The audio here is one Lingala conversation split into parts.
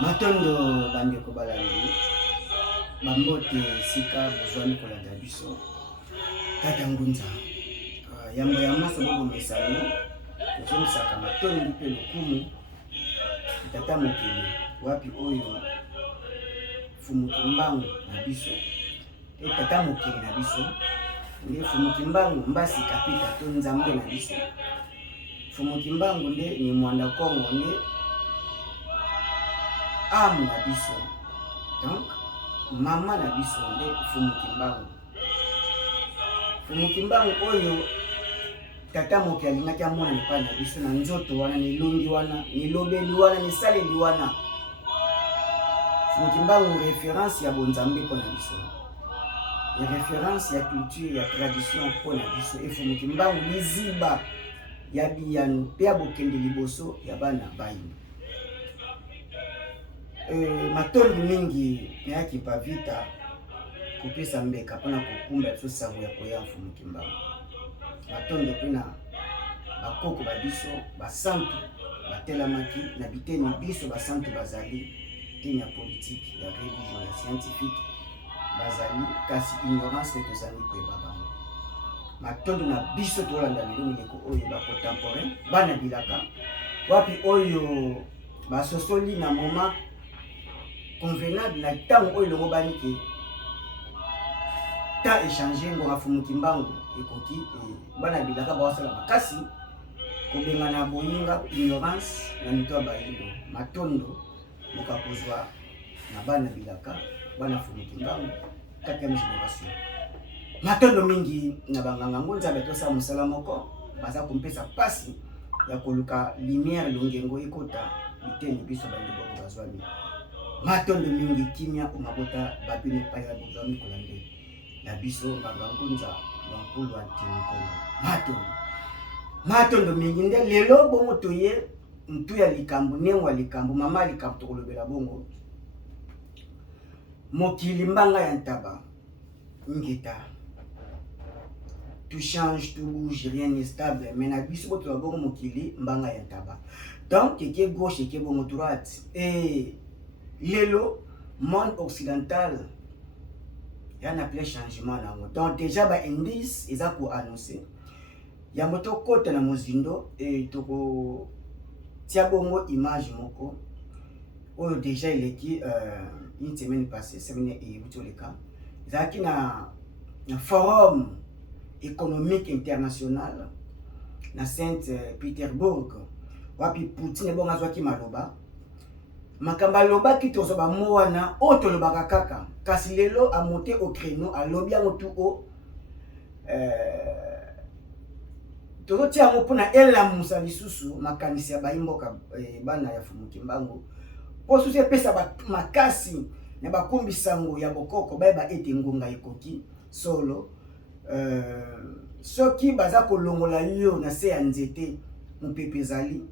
Matondo bandeko balandi bambote sika bozwami kolanda biso tata ngunza yambo ya masa bobo mesano tozomisaka matondo mpe lokumu tata mokili wapi oyo fumuki mbangu na biso tata mokili na biso nde fumuki mbangu mbasi kapita to nzambe na biso fumuki mbangu nde ni mwanda kongo nde amu na biso donc mama na biso nde fumuki mbangu oyo tata moki alingaki amona epai na biso na nzoto wana nilongi wana nilobeli wana nisaleli wana fumuki mbangu référence ya bonzambe mpo na biso ya référence ya culture ya tradition mpo na biso efumuki mbangu liziba ya biyano mpe ya bokende liboso ya bana bayino matondo mingi yaki pavita kopesa mbeka mpona kokumba biso sango ya koya mfumuki mbangu matondo mpe na bakoko babiso basantu batelamaki na biteni biso basantu bazali teni ya politike ya religion ya scientifique bazali kasi ignorance mpe tozali koyeba bango matondo na biso tolanda lelo mileko oyo bacontemporain bana bilaka wapi oyo basosoli na moma convenable na ntango oyo longo bani ke ta échanger ngo afumuki mbangu ekoki bana bilaka bawasala makasi kobengana boyinga ignorance na mito ya bayindo matondo mokakozwa na bana bilaka bana fumuki mbangu 4e génération matondo mingi na banganga ngonza betosala mosala moko baza kompesa pasi ya koluka lumière longengo ekota biteni biso bandi bongo bazwami matondo mingi kimia omabota babine paya bozwami kolande na biso bangangunza wankulu wa Kongo matondo mingi nde lelo bongo toye mtu ya likambo nengo ya likambo mama likambo tokolobela bongo mokili mbanga ya ntaba ngeta tout change, tout bouge, rien n'est stable. Mais na biso boto bongo mokili mbanga ya ntaba. Donc qui est gauche et qui est bongo droite. Et lelo monde occidental ya na plein changement nango. Donc déjà ba indice eza ko annoncer. Ya moto kota na mozindo et toko tia bongo image moko. Oyo déjà il est qui une semaine passée, semaine et buto le cas. Zaki na forum économique international na Saint-Pétersbourg wapi Poutine bonga zwaki maloba makamba loba ki tozoba mowana oto lobaka kaka kasi lelo a monter au créneau a lobby yango tout o tozo tia mo pona elamusa lisusu makanisi ya baimboka bana ya fumuki mbangu po susi pesa makasi na bakumbi sango ya bokoko bayeba ete ngonga ekoki solo soki baza kolongola yo na se ya nzete mopepe ezali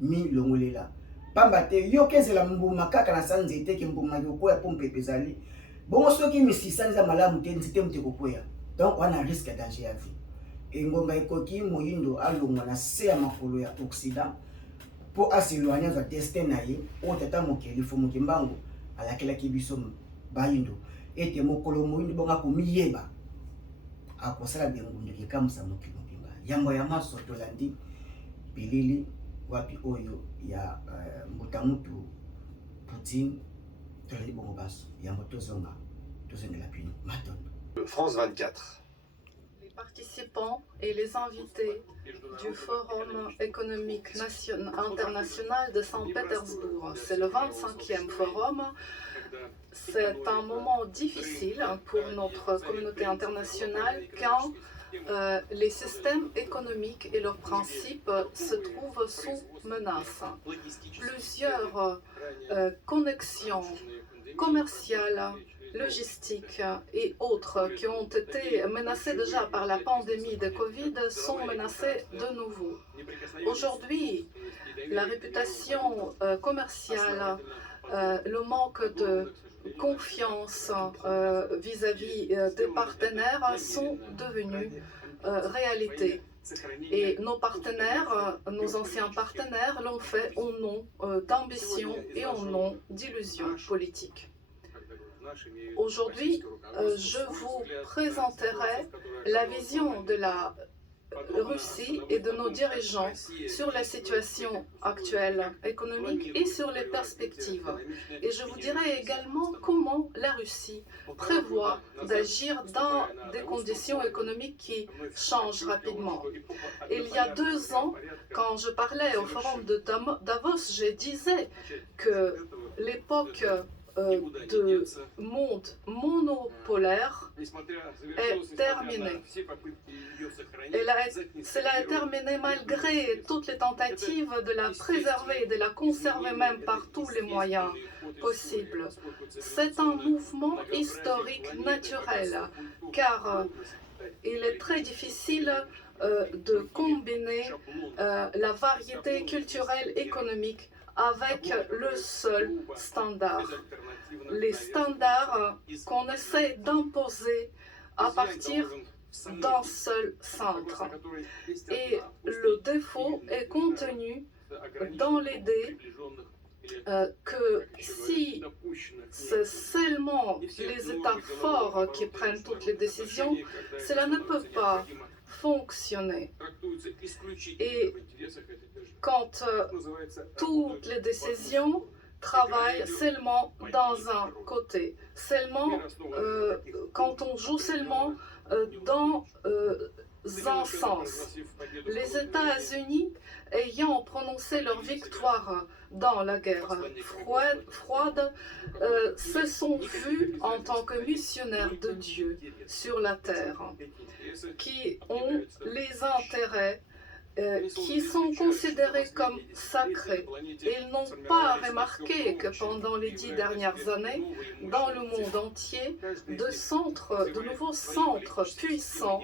mi longolela pamba te yo kezela mbuma kaka na sa nzete ke mbuma kokwea po mopepe ezali bongo soki misisa eza malamu te nzete mote kokwea donc wana risque ya danger ya vie engonga ekoki moyindo alongwa na se ya makolo ya occident po aseloigner azwa destin na ye oyo tata mokeli fumuki mbangu alakelaki biso bayindo ete mokolo moyindo bongo akomiyeba akosala bengundu kikamusa mokili mobimba yango ya maso tolandi bilili wapi oyo ya mbutamutu Poutine tolandi bongo baso yango tozongela pino matondo. France 24. Les participants et les invités du Forum économique international de Saint-Pétersbourg. C'est le 25e forum. C'est un moment difficile pour notre communauté internationale quand les systèmes économiques et leurs principes se trouvent sous menace. Plusieurs connexions commerciales, logistiques et autres qui ont été menacées déjà par la pandémie de Covid sont menacées de nouveau. Aujourd'hui, la réputation commerciale, le manque de confiance vis-à-vis des partenaires sont devenus réalité. Et nos partenaires, nos anciens partenaires l'ont fait au nom d'ambition et au nom d'illusions politiques. Aujourd'hui, je vous présenterai la vision de la Russie et de nos dirigeants sur la situation actuelle économique et sur les perspectives. Et je vous dirai également comment la Russie prévoit d'agir dans des conditions économiques qui changent rapidement. Il y a 2 ans, quand je parlais au forum de Davos, je disais que l'époque de monde monopolaire est terminée. Cela est terminé malgré toutes les tentatives de la préserver et de la conserver même par tous les moyens possibles. C'est un mouvement historique naturel, car il est très difficile de combiner la variété culturelle économique avec le seul standard. Les standards qu'on essaie d'imposer à partir d'un seul centre. Et le défaut est contenu dans l'idée que si c'est seulement les États forts qui prennent toutes les décisions, cela ne peut pas fonctionner. Et quand toutes les décisions travaillent seulement dans un côté, seulement quand on joue seulement dans un sens. Les États-Unis, ayant prononcé leur victoire dans la guerre froide, se sont vus en tant que missionnaires de Dieu sur la terre, qui ont les intérêts qui sont considérés comme sacrés. Ils n'ont pas remarqué que pendant les 10 dernières années, dans le monde entier, de nouveaux centres puissants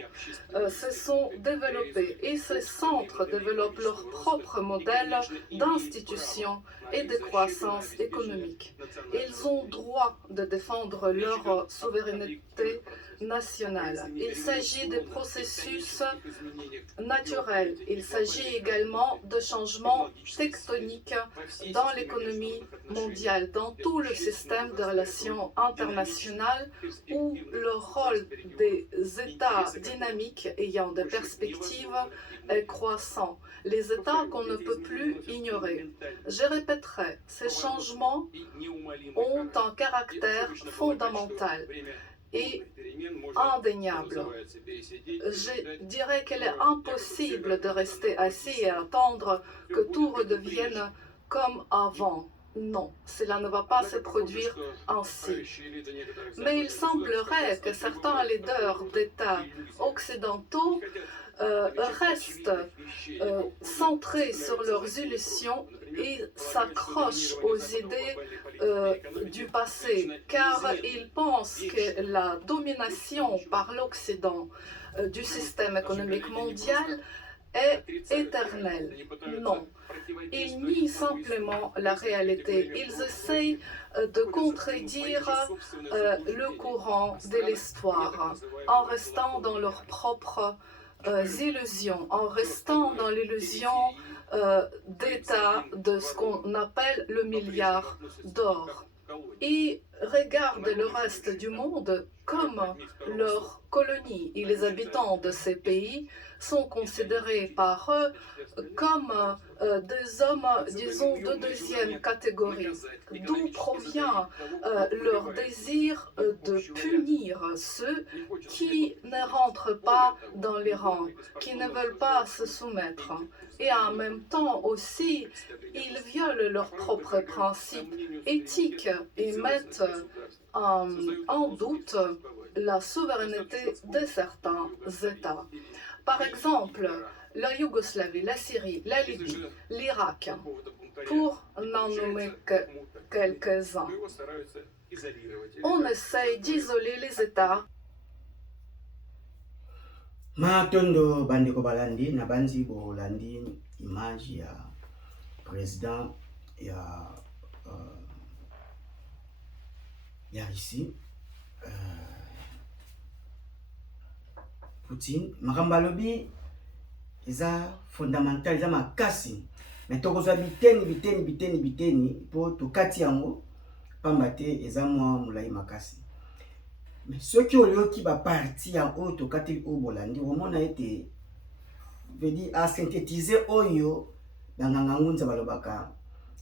se sont développés. Et ces centres développent leur propre modèle d'institution et de croissance économique. Ils ont droit de défendre leur souveraineté nationale. Il s'agit de processus naturels. Il s'agit également de changements tectoniques dans l'économie mondiale, dans tout le système de relations internationales où le rôle des États dynamiques ayant des perspectives est croissant. Les États qu'on ne peut plus ignorer. Je répéterai, ces changements ont un caractère fondamental et indéniable. Je dirais qu'il est impossible de rester assis et attendre que tout redevienne comme avant. Non, cela ne va pas se produire ainsi. Mais il semblerait que certains leaders d'États occidentaux restent centrés sur leurs illusions et s'accrochent aux idées du passé, car ils pensent que la domination par l'Occident du système économique mondial est éternelle. Non, ils nient simplement la réalité. Ils essayent de contredire le courant de l'histoire en restant dans leurs propres illusions, en restant dans l'illusion d'État de ce qu'on appelle le milliard d'or. Ils regardent le reste du monde comme leur colonie et les habitants de ces pays sont considérés par eux comme des hommes, disons, de deuxième catégorie, d'où provient leur désir de punir ceux qui ne rentrent pas dans les rangs, qui ne veulent pas se soumettre. Et en même temps aussi, ils violent leurs propres principes éthiques et mettent en doute la souveraineté de certains États. Par exemple, la Yougoslavie, la Syrie, la Libye, l'Irak, pour n'en nommer que quelques-uns. On essaye d'isoler les États. Matondo bandeko balandi na banzi bolandi image ya président ya Russie Poutine makambo alobi eza fondamental, eza makasi. Mais tokozwa biteni po tokati yango pamba te eza mwa mulai makasi. Mais soki olioki ba parti ya oyo tokati o bolandi omona ete veut dire a synthétiser oyo banganga ngunza balobaka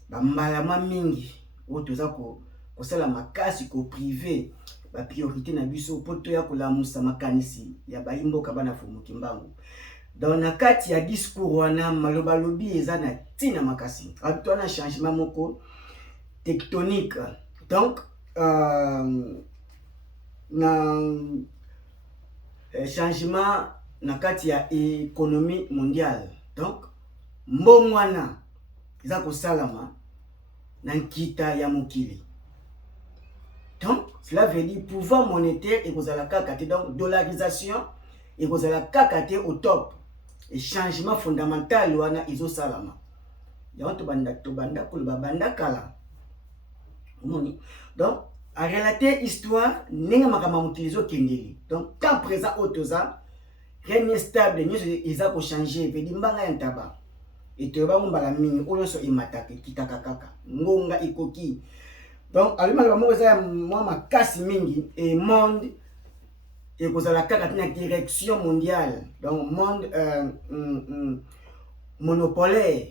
bambalama mingi oyo toza kosala makasi ko privé ba priorité na biso po toya kolamusa makanisi ya baimboka bana fumuki mbangu. Dans na kati ya discours wana maloba lobi eza na tina makasi. Abito na changement moko tectonique. Donc na changement na kati ya économie mondiale. Donc mbongwana eza kosalama na nkita ya mokili. Donc cela veut dire pouvoir monétaire et kozala kaka te, donc dollarisation et kozala kaka te au top. Et changement fondamental wana izo salama. Ya to banda koloba banda kala. Omoni. Donc à relater histoire ninga makama mutilizo kendeli. Donc temps présent otoza rien stable nyo eza ko changer veut dire mbanga ya ntaba. Et te ba mbala mingi oyo so imataka kitaka kaka. Ngonga ikoki. Donc alima ba mo eza mwa makasi mingi et monde et kozala kaka tina direction mondiale. Donc monde monopolaire.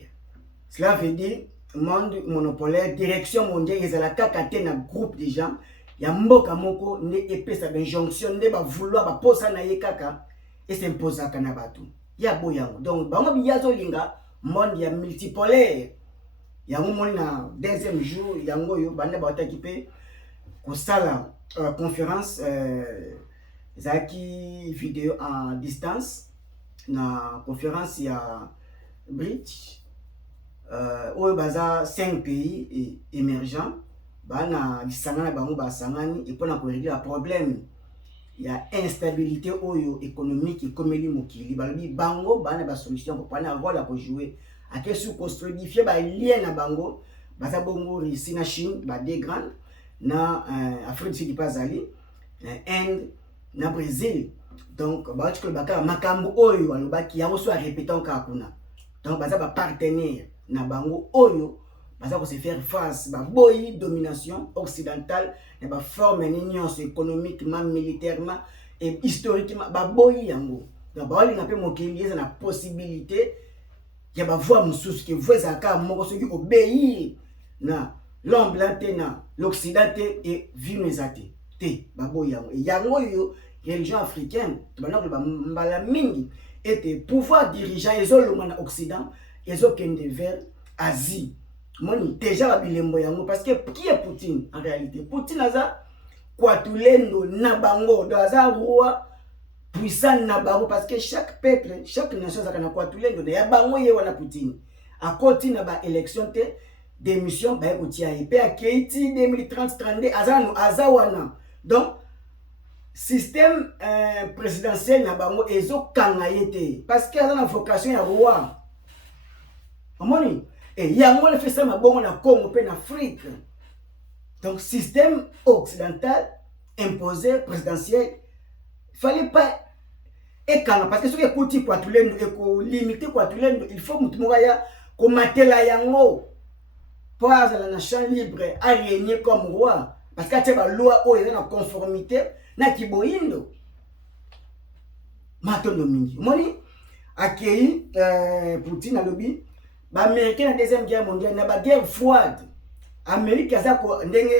Cela veut dire monde monopolaire, direction mondiale, ezala kaka te na groupe de gens ya mboka moko ne epesa d'injonction ne ba vouloir ba posa na ye kaka et s'imposer na bato. Ya boyango. Donc bango biyazo linga monde ya multipolaire. Yango moni na deuxième jour yango yo banda ba takipe ko sala conférence zaki vidéo en distance na conférence ya Bridge oyo baza 5 pays émergents bana lisangana bango basangani et pona ko régler le problème ya instabilité oyo économique et komeli mokili balobi bango bana ba solution ko pana rôle ko jouer à que sous construire ba lien na bango baza bongo Russie na Chine ba des grands na Afrique du Sud pas ali Inde na Brésil. Donc baati ko baka makambo oyo alobaki yango so répétant ka kuna. Donc baza ba partenaire na bango oyo baza ko se faire face ba boyi domination occidentale et ba forme une union économiquement militairement et historiquement ba boyi yango. Donc ba wali na pe mokili eza na possibilité ya ba voix mususu ke voix aka moko soki obéir na l'homme blanc na l'occident et vinezate te ba boyi yango. Yango yo religion africaine tobana ko ba mbala mingi était pouvoir dirigeant ezolonga na occident ezokende vers Asie. Moni déjà ba bilembo yango parce que qui est Poutine en réalité? Poutine aza kwatulendo na bango do aza roi puissant na bango parce que chaque peuple, chaque nation a na kwatulendo na ya bango ye wana Poutine. A côté na ba élection te démission ba ekotia pe a Keiti 2030-32 aza wana. Donc système présidentiel na bango ezo kanga yete parce que aza na vocation ya roi. Omoni et yango le fait ça mabongo na Congo pe na Afrique. Donc système occidental imposé présidentiel fallait pas ekanga parce que ce que kuti kwa tulendo eko limiter kwa tulendo il faut mutu mokaya ko matela yango pour azala na champ libre à régner comme roi parce que ba loi o eza na conformité na kiboindo matondo mingi moni akei Poutine alobi ba américain na deuxième guerre mondiale na ba guerre froide Amérique kaza ko ndenge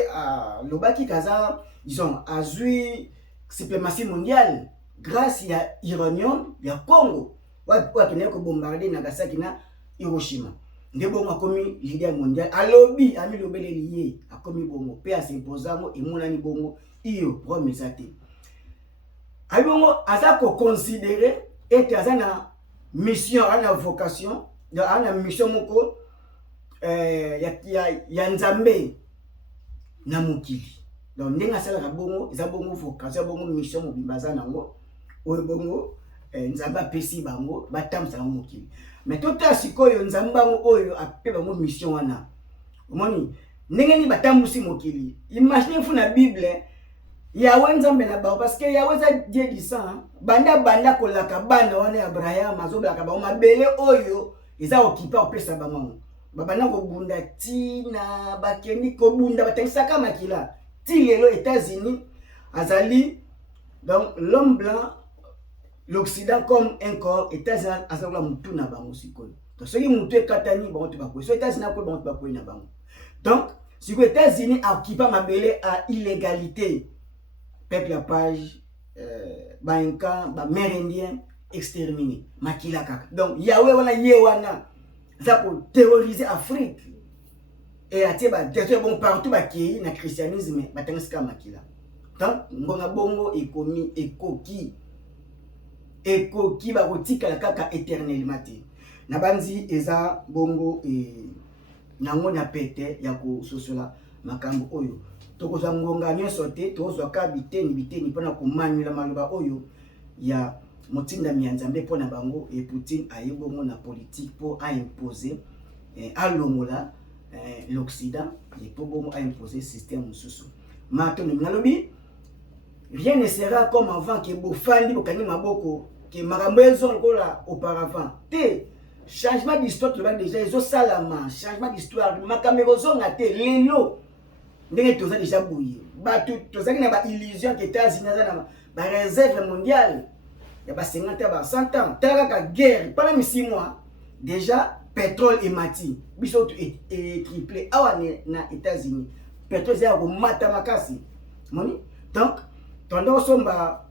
lobaki kaza disons azui suprématie mondiale grâce à l'uranium ya Congo watu ne ko bombarder Nagasaki na Hiroshima ndebo makomi leader mondial alobi ami lobele lié akomi bongo pe asimposamo emonani bongo iyo promesate abongo aza ko considérer et aza na mission ana vocation ana mission moko ya nzambe na mokili. Donc ndenga sala ka bongo eza bongo vocation bongo mission mobimbaza nango oyo bongo nzamba pesi bango batamsa na mokili. Mais tout à sikoyo nzamba oyo ape bango mission wana. Omoni ndenge ni batambusi mokili. Imaginez vous na Bible Yawe nzambe na bao parce que Yawe za Dieu du sang banda kolaka bana wana Abraham azoblaka ba mabele oyo eza okipa opesa bango babana kobunda tina bakendi kobunda batangisaka makila ti lelo États-Unis azali donc l'homme blanc l'Occident comme un corps États-Unis azola mutu na bango sikoyo to soki mutu ekatani bango to bakoyi so États-Unis ko bango to bakoyi na bango donc sikoyo États-Unis okipa mabele à illégalité peuple à page Bainka, Mérindien, exterminé, Makila Kaka. Donc, Yahweh wana yewana, ça pour terroriser l'Afrique. Et à tiens, bon partout, qui na christianisme, batangiska Makila. Donc, ngona bongo ekomi, ekoki, barotika la kaka éternellement. Nabanzi eza bongo et nango na pete yako sosola makambo oyo. Tokozwa ngonga nyonso te tokozwa ka biteni mpona komanuela maloba oyo ya motinda mianzambe mpona bango et Poutine aye bongo na politique pour imposer alongola l'Occident et pour bongo imposer système mosusu mato nalobi rien ne sera comme avant que bofandi bokani maboko que makambo ezongola auparavant te changement d'histoire to ba déjà ezosalama changement d'histoire makambo ezonga te lelo ndenge toza déjà bouillé bato tozaki na ba illusion que États-Unis na ba réserve mondiale ya ba 50 à 100 ans talaka guerre pendant 6 mois déjà pétrole et mati biso est triplé awa na États-Unis pétrole ya ko mata makasi moni donc tendance somba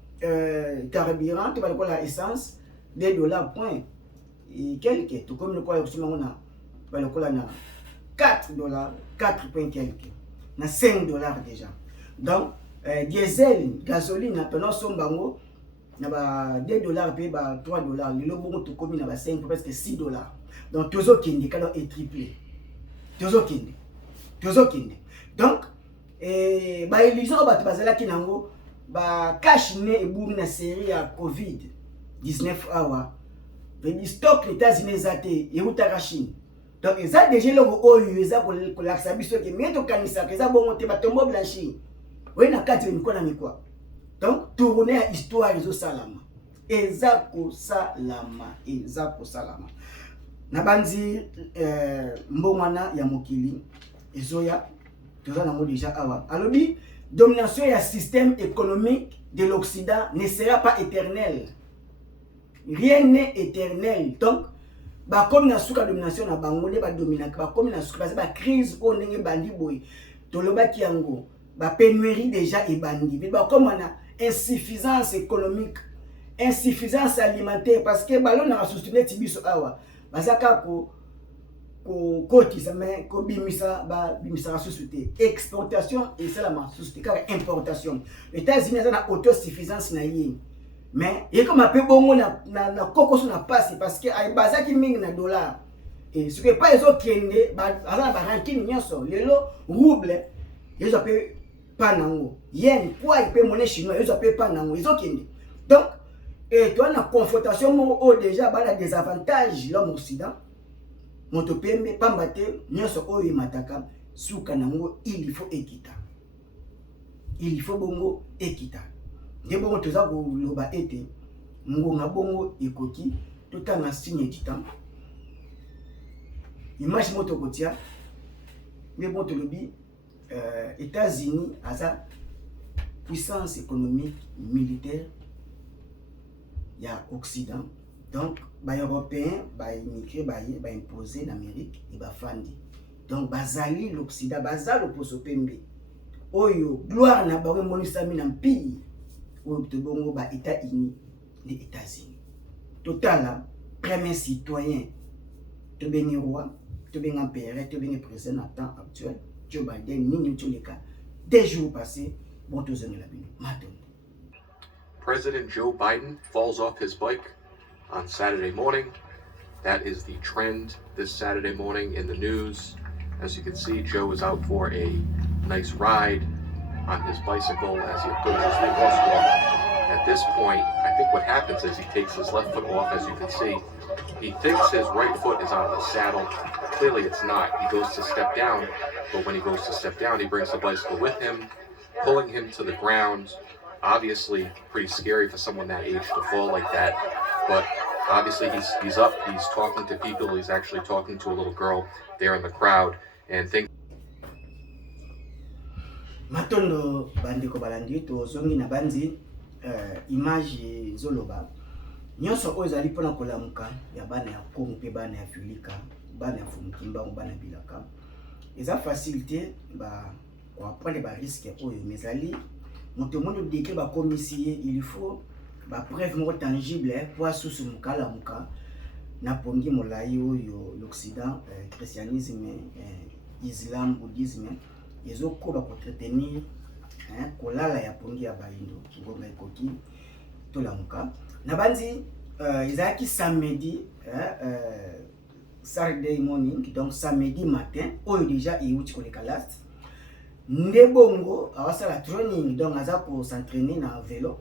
carburant to ba la essence $2 point et quelques tout comme le quoi on a ba na $4 4 point quelques na $5 déjà. Donc, diesel, gasoline, pendant son bango, na ba $2 payé ba $3. Le bon tout comme na ba 5 presque $6. Donc, tozo kinde kalo est triplé. Tozo kinde. Donc, ba illusion ba bazala kinango ba cash ne ebumi na série ya Covid 19 awa. Le stock les États-Unis zate et utaka Chine. Donc, ça déjà le oyo eza ko laksa biso ke meto kanisa ke za bongo te batombo blanchi. Oui na kati ni kwa na mikwa. Donc, tourner à histoire ezo salama. Eza ko salama. Na banzi mbongwana ya mokili ezoya toza na mo déjà awa. Alobi domination ya système économique de l'Occident ne sera pas éternelle. Rien n'est éternel. Donc comme na suka domination na bango ne ba dominaka ba comme na suka ba crise o ndenge bandi boy tolobaki yango ba pénurie déjà ebandi ba comme na insuffisance économique insuffisance alimentaire parce que balo na soutenir tibiso awa bazaka ko kotisa mais ko bimisa société exportation et c'est la société car importation États-Unis na autosuffisance na yé mais il comme un peu bon na coco sur la passe parce que ay bazaki mingi na dollar et ce que pas les autres kende ba ranking nyonso lelo rouble ils appellent pas nango yen quoi il peut monnaie chinois ils appellent pas nango ils autres kende donc et toi na confrontation mo déjà ba la désavantage l'homme occident moto pembe pambate nyonso oyo mataka suka nango il faut bongo équitable. Nde bongo toza koloba ete ngonga bongo ekoki totanga signe du temps image moto kotia mais bon tolobi États-Unis aza puissance économique militaire ya Occident donc ba européen ba immigré ba imposer l'Amérique et ba fandi donc bazali l'Occident bazali poso pembe oyo gloire na ba monisami na mpii bongo ba États-Unis les États-Unis total premier citoyen to bengi roi to bengi empereur to bengi président en temps actuel Joe Biden nini toleka des jours passés bon tozongi la bino maton. President Joe Biden falls off his bike on Saturday morning. That is the trend this Saturday morning in the news. As you can see, Joe is out for a nice ride on his bicycle as he approaches the crosswalk. At this point, I think what happens is he takes his left foot off, as you can see. He thinks his right foot is on the saddle. Clearly it's not. He goes to step down, but when he goes to step down, he brings the bicycle with him. pulling him to the ground. Obviously pretty scary for someone that age to fall like that, but obviously he's up, he's talking to people, he's actually talking to a little girl there in the crowd, and things. Matondo bandeko balandi tozongi na banzi image zoloba nyonso oyo ezali mpona kolamuka ya bana ya Congo mpe bana ya Afrika, bana ya Fumukimbangu, bana bilaka eza facilité ba koapprendre ba risque oyo mezali moto mondo deke ba komisiye il faut ba preuve moko tangible pour asusu mukala muka na pongi molai oyo l'Occident, christianisme, islam, bouddhisme ezokoba kontretenir kolala ya pongi ya baindo ngonga ekoki tolamuka na banzi ezalaki samedi Saturday morning, donc samedi matin oyo déjà euti koleka last nde bongo awasala training, donc aza ko s'entraîner na vélo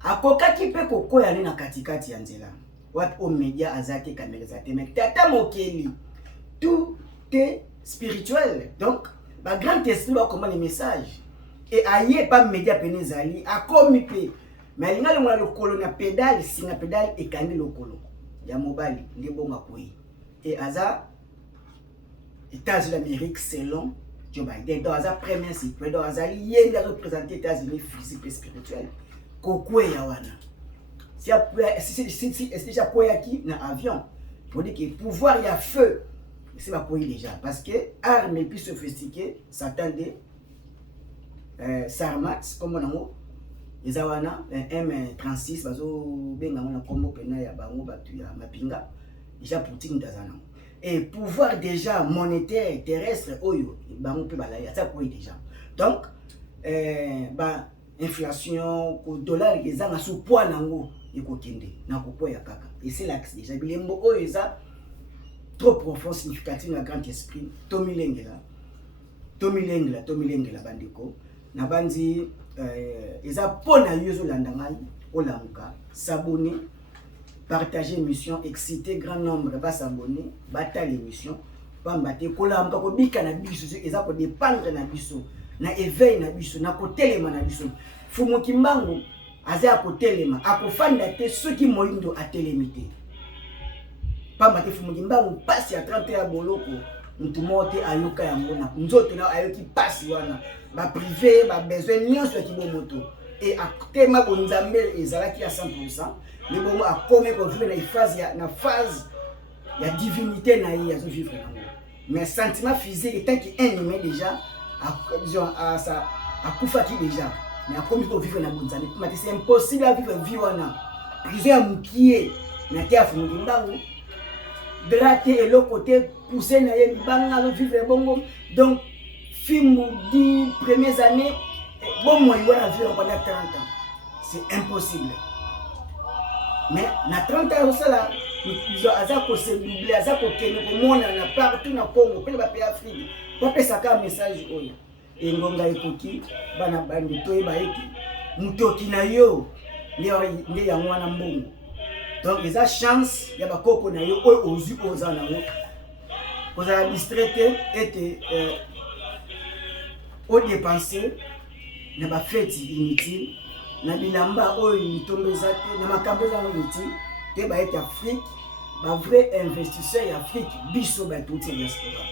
akokaki pe kokoya ne na katikati ya nzela wapi o media azaki kamera za te mais tata mokeli tout est spirituel, donc ba grand esprit ba comment les messages et aye pas média penezali akomi pe mais alinga le mwana lokolo na pédale singa pédale ekandi lokolo ya mobali nde bonga koyi et aza États-Unis d'Amérique selon Joe Biden, donc aza premier cycle, donc azali yenda représenter États-Unis physique et spirituel kokwe ya wana si déjà koyaki na avion pour dire que pouvoir y a feu c'est pas koyi déjà parce que armes plus sophistiquées s'attendait Sarmat comme on ezawana M36 bazo benga mona kombo pena ya bango batu ya mapinga déjà Poutine dazana et pouvoir déjà monétaire terrestre oyo bango pe balaya ça koyi déjà donc ba inflation ko dollar ezanga sous poids nango ekokende na kopo ya kaka et c'est l'axe déjà bilembo oyo eza trop profond significatif na grand esprit tomilengela bandeko na banzi eza pona yozo landa ngai olamuka s'abonner, partager émission, exciter grand nombre ba s'abonner, bata l'émission pambate kolamuka ko bika na biso eza ko dépendre na biso na éveil na biso na kotelema na biso Fumukimbangu aza kotelema akofanda te soki moyindo atelemite pambate Fumukimbangu pasi ya 30 ya boloko mutu mote ayoka yango na nzoto na ayoki pasi wana ba privé ba besoin nyonso ya kibomoto et akema bonzambe ezalaki à 100% mais bon akome ko vivre na phase ya divinité na ye azo vivre nango mais sentiment physique tant qu'un humain déjà à ça akufaki déjà mais akomi ko vivre na bonzambe mais c'est impossible à vivre vie wana prison ya mukie na te Fumukimbangu draté et l'autre côté pousser na ye banga vivre bongo donc film 10 premières années bon moi il va vivre pendant 30 ans c'est impossible mais na 30 ans ça là ils aza ko se doubler aza ko kene ko mona na partout na Congo pe ba pays Afrique pour pesa ka message oyo et ngonga ekoki bana bandi to eba eki mutoki na yo nde ya mwana mbongo donc les a chance ya ba koko na yo oyo ozu oza na yo kozala distraité et au dépenser na ba fête inutile na bilamba oyo itombeza te na makambo za inutile te ba ete Afrique ba vrai investisseur ya Afrique biso ba tout diaspora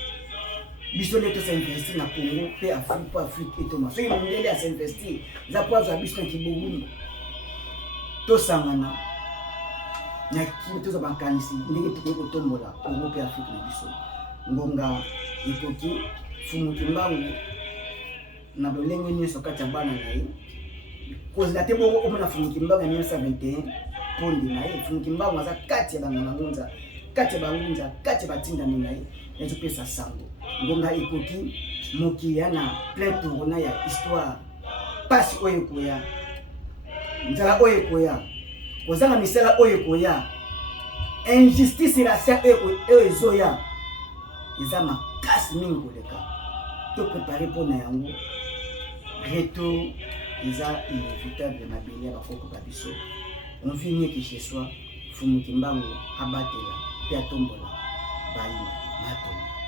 biso neto s'investir na Congo pe Afrique pour Afrique et Thomas soki mondele a s'investir za poza biso na kibungu to sangana na kintu za bankanisi ndenge tuko kotombola Congo pe Afrique na biso ngonga ekoki Fumukimbangu na bolenge nyonso kati ya bana na ye kozela te bongo omona Fumukimbangu ya 1921 pondi na ye Fumukimbangu aza kati ya bangunza kati ya bangunza kati ya batindami na ye ezopesa sango ngonga ekoki mokili ya na plein tourna ya histoire pasi oyo koya nzala oyo koya kozanga misala oyo koya injustice raciale oyo ezoya eza makasi mingi koleka to préparer pona yango retour eza inévitable mabele ya bakoko babiso on vit mieux que chez soi Fumukimbangu abatela pe atombola bayi matomba